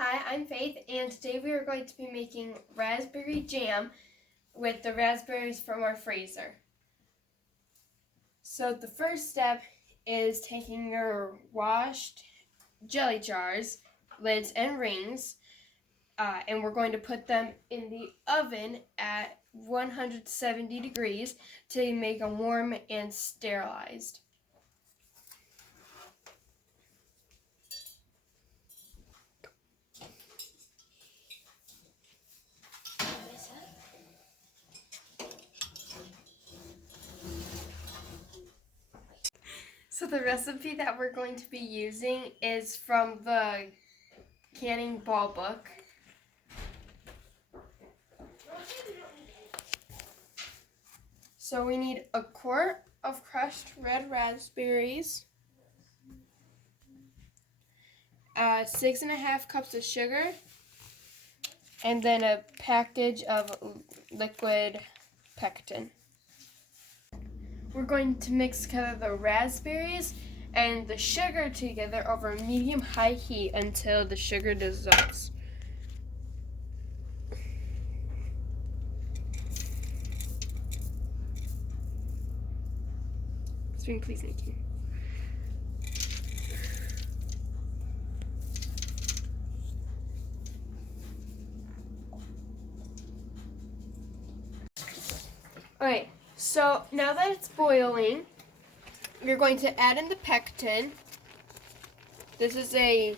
Hi, I'm Faith, and today we are going to be making raspberry jam with the raspberries from our freezer. So the first step is taking your washed jelly jars, lids, and rings, and we're going to put them in the oven at 170 degrees to make them warm and sterilized. So the recipe that we're going to be using is from the canning ball book. So we need a quart of crushed red raspberries, 6.5 cups of sugar, and then a package of liquid pectin. We're going to mix together the raspberries and the sugar together over medium-high heat until the sugar dissolves. Spoon, please, thank you. Alright, so now that it's boiling, you're going to add in the pectin. This is a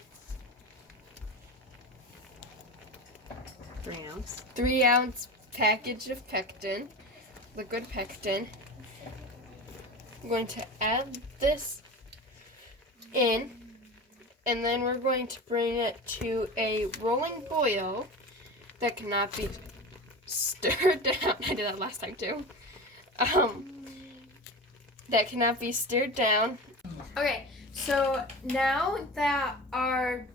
3 ounce package of pectin, liquid pectin. I'm going to add this in, and then we're going to bring it to a rolling boil that cannot be stirred down. I did that last time too. That cannot be stirred down. Okay, so now that our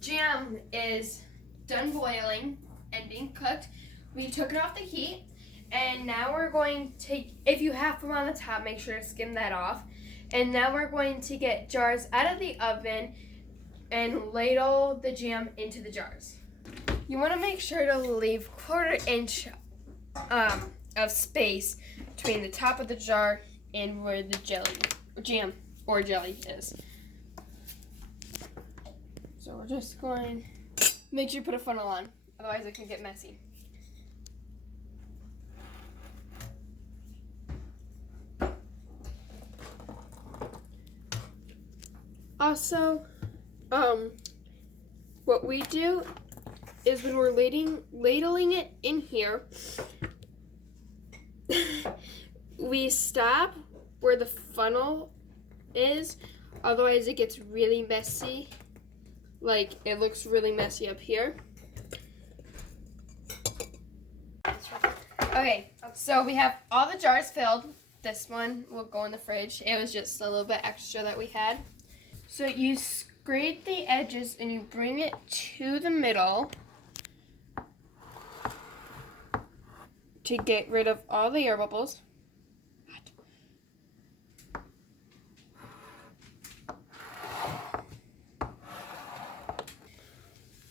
jam is done boiling and being cooked, we took it off the heat, and now we're going to, if you have them on the top, make sure to skim that off. And now we're going to get jars out of the oven and ladle the jam into the jars. You want to make sure to leave 1/4 inch of space between the top of the jar and where the jam or jelly is. So we're just going to make sure you put a funnel on, otherwise it can get messy. Also, what we do is when we're ladling it in here, we stop where the funnel is, otherwise it gets really messy. Like, it looks really messy up here. Okay, so we have all the jars filled. This one will go in the fridge. It was just a little bit extra that we had. So you scrape the edges and you bring it to the middle to get rid of all the air bubbles.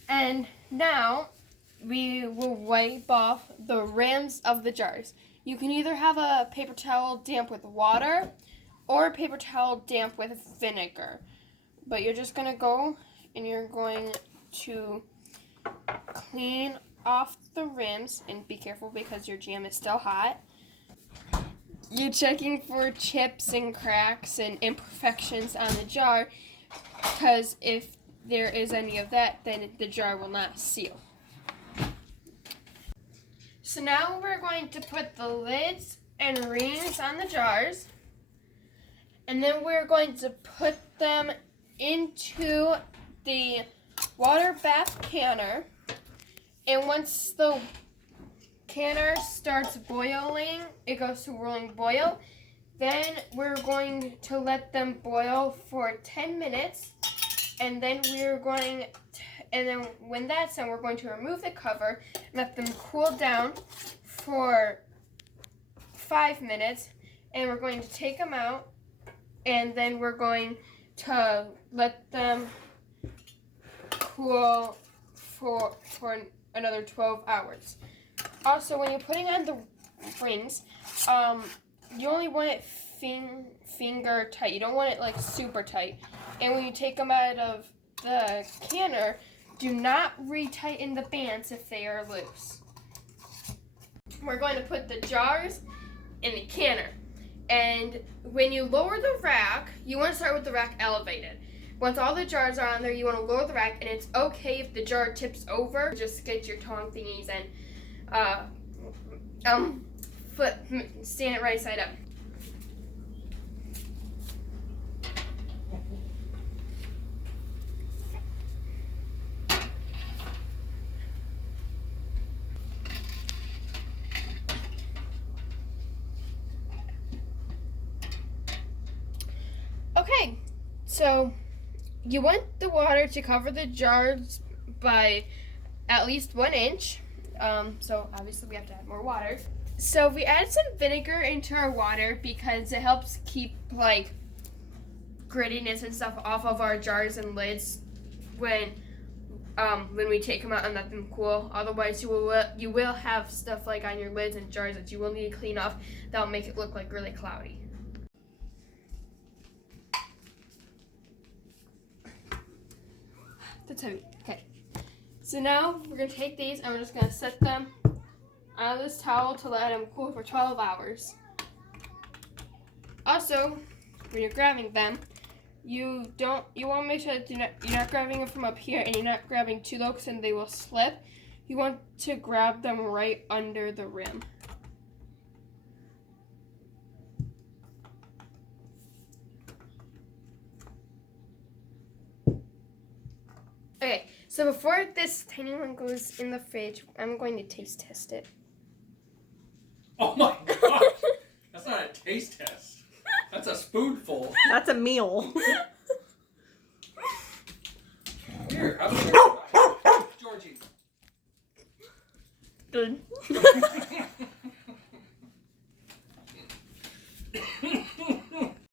And now we will wipe off the rims of the jars. You can either have a paper towel damp with water or a paper towel damp with vinegar. But you're just going to go and you're going to clean off the rims, and be careful because your jam is still hot. You're checking for chips and cracks and imperfections on the jar, because if there is any of that, then the jar will not seal. So now we're going to put the lids and rings on the jars, and then we're going to put them into the water bath canner. And once the canner starts boiling, it goes to rolling boil. Then we're going to let them boil for 10 minutes. And then when that's done, we're going to remove the cover and let them cool down for 5 minutes. And we're going to take them out, and then we're going to let them cool for another 12 hours. Also, when you're putting on the rings, you only want it finger tight. You don't want it like super tight. And when you take them out of the canner, do not re-tighten the bands if they are loose. We're going to put the jars in the canner. And when you lower the rack, you want to start with the rack elevated. Once all the jars are on there, you want to lower the rack, and it's okay if the jar tips over. Just get your tong thingies and stand it right side up. Okay, so you want the water to cover the jars by at least 1 inch. So obviously we have to add more water. So we add some vinegar into our water because it helps keep like grittiness and stuff off of our jars and lids when we take them out and let them cool. Otherwise you will have stuff like on your lids and jars that you will need to clean off. That'll make it look like really cloudy. That's heavy. Okay. So now we're going to take these and we're just going to set them on this towel to let them cool for 12 hours. Also, when you're grabbing them, you want to make sure that you're not grabbing them from up here and you're not grabbing too low because then they will slip. You want to grab them right under the rim. Okay, so before this tiny one goes in the fridge, I'm going to taste test it. Oh my gosh! That's not a taste test. That's a spoonful. That's a meal. Here, have a Georgie. Good.